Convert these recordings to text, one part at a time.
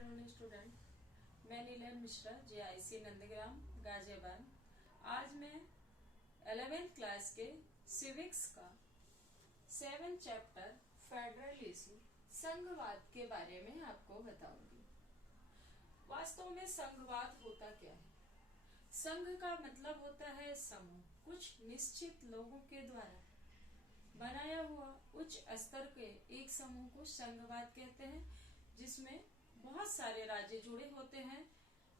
Afternoon student. मैं Neelam Mishra, JIC Nandgram Ghaziabad. आज मैं 11th क्लास के सिविक्स का 7 चैप्टर फेडरलिज्म संघवाद के बारे में आपको बताऊंगी। वास्तव में संघवाद होता क्या है? संघ का मतलब होता है समूह, कुछ निश्चित लोगों के द्वारा बनाया हुआ उच्च स्तर के एक समूह को संघवाद कहते हैं, जिसमें बहुत सारे राज्य जुड़े होते हैं।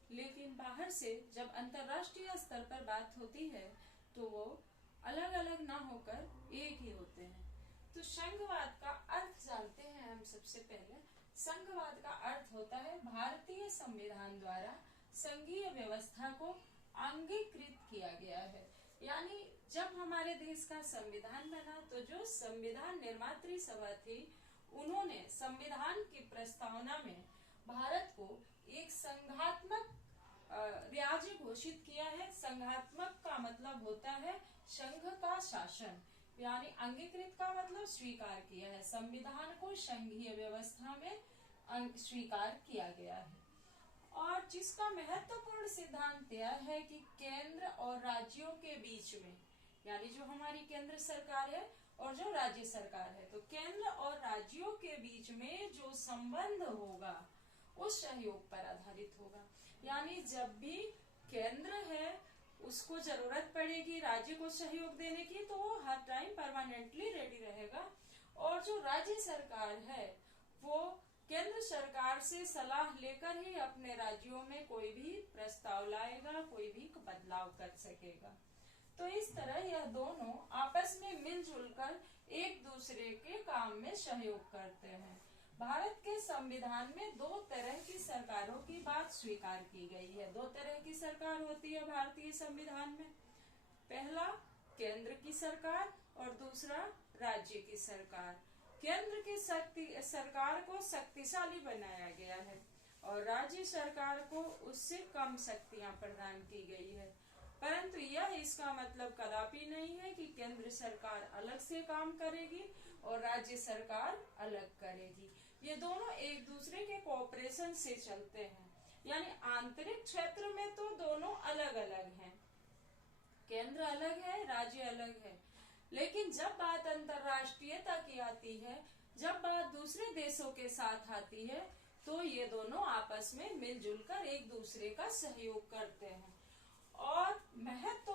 लेकिन बाहर से जब अंतर्राष्ट्रीय स्तर पर बात होती है तो वो अलग अलग ना होकर एक ही होते हैं। तो संघवाद का अर्थ जानते हैं हम। सबसे पहले संघवाद का अर्थ होता है भारतीय संविधान द्वारा संघीय व्यवस्था को अंगीकृत किया गया है। यानी जब हमारे देश का संविधान बना तो जो संविधान निर्मात्री सभा थी, उन्होंने संविधान की प्रस्तावना में भारत को एक संघात्मक राज्य घोषित किया है। संघात्मक का मतलब होता है संघ का शासन, यानी अंगीकृत का मतलब स्वीकार किया है। संविधान को संघीय व्यवस्था में स्वीकार किया गया है। और जिसका महत्वपूर्ण सिद्धांत यह है कि केंद्र और राज्यों के बीच में, यानी जो हमारी केंद्र सरकार है और जो राज्य सरकार है, तो केंद्र और राज्यों के बीच में जो संबंध होगा उस सहयोग पर आधारित होगा। यानी जब भी केंद्र है उसको जरूरत पड़ेगी राज्य को सहयोग देने की, तो वो हर टाइम परमानेंटली रेडी रहेगा। और जो राज्य सरकार है वो केंद्र सरकार से सलाह लेकर ही अपने राज्यों में कोई भी प्रस्ताव लाएगा, कोई भी बदलाव कर सकेगा। तो इस तरह यह दोनों आपस में मिलजुल कर एक दूसरे के काम में सहयोग करते हैं। भारत के संविधान में 2 तरह की सरकारों की बात स्वीकार की गई है। 2 तरह की सरकार होती है भारतीय संविधान में। पहला केंद्र की सरकार और दूसरा राज्य की सरकार। केंद्र की सरकार को शक्तिशाली बनाया गया है और राज्य सरकार को उससे कम शक्तियां प्रदान की गई है। परंतु यह इसका मतलब कदापि नहीं है कि केंद्र सरकार अलग से काम करेगी और राज्य सरकार अलग करेगी। ये दोनों एक दूसरे के कोऑपरेशन से चलते हैं। यानी आंतरिक क्षेत्र में तो दोनों अलग अलग हैं, केंद्र अलग है, राज्य अलग है। लेकिन जब बात अंतर्राष्ट्रीयता की आती है, जब बात दूसरे देशों के साथ आती है, तो ये दोनों आपस में मिलजुल कर एक दूसरे का सहयोग करते हैं। और महत्व